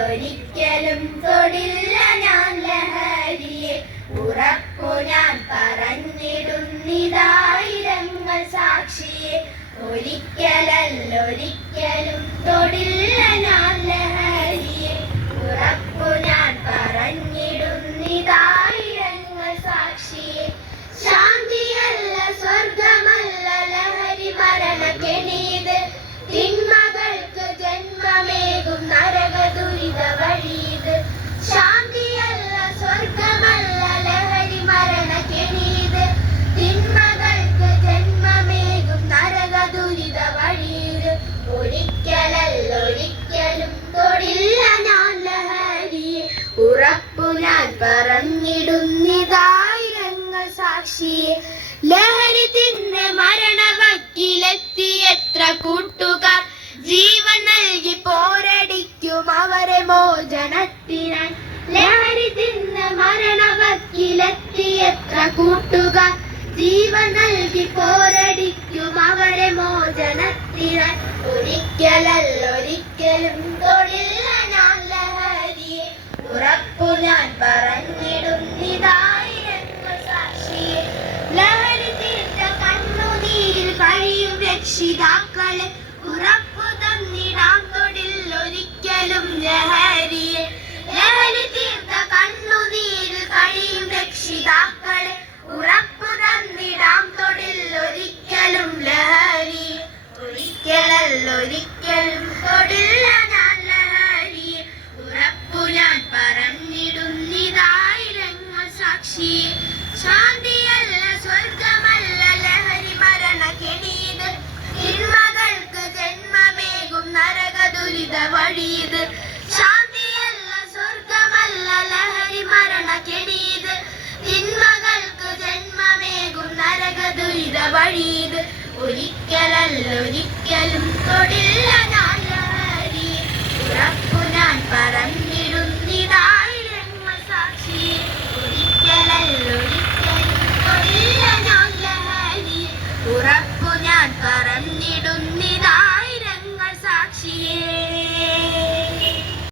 ഒരിക്കലും തൊടില്ല ഞാൻ ലഹരിയെ. ഉറപ്പു ഞാൻ പറഞ്ഞിടുന്നിതായിരങ്ങൾ സാക്ഷിയെ. ഒരിക്കലല്ലൊരിക്കലും തൊടില്ല പറഞ്ഞിടുന്നിതായിരങ്ങൾ സാക്ഷിയെ ലഹരി തിന്ന് മരണവക്കിലെത്തി എത്ര കൂട്ടുകാർ? ജീവൻ നൽകി പോരടിക്കും അവരെ മോചനത്തിനായി. ലഹരി തിന്ന് മരണവക്കിലെത്തി എത്ര കൂട്ടുകാർ? ജീവൻ നൽകി പോരടിക്കും അവരെ മോചനത്തിനായി രക്ഷിതാക്കളെ ഉറപ്പു തന്നിടാം. തൊടിൽ ഒരിക്കലും ലഹരിയെ ലഹരി തീർത്ത കണ്ണുനീരിൽ കഴിയും. രക്ഷിതാക്കളെ ഉറപ്പു തന്നിടാം. തൊടിൽ ഒരിക്കലും ലഹരി ഒരിക്കലല്ല ഒരിക്കലും തൊടില്ല ദുരിത വഴിയത്. ശാന്തിയല്ല സ്വർഗമല്ല ലഹരി മരണ കെണീത് തിന്മകൾക്ക് ജന്മമേകും നരക ദുരിത വഴിയത്. ഒരിക്കലല്ല ഒരിക്കലും തൊടില്ല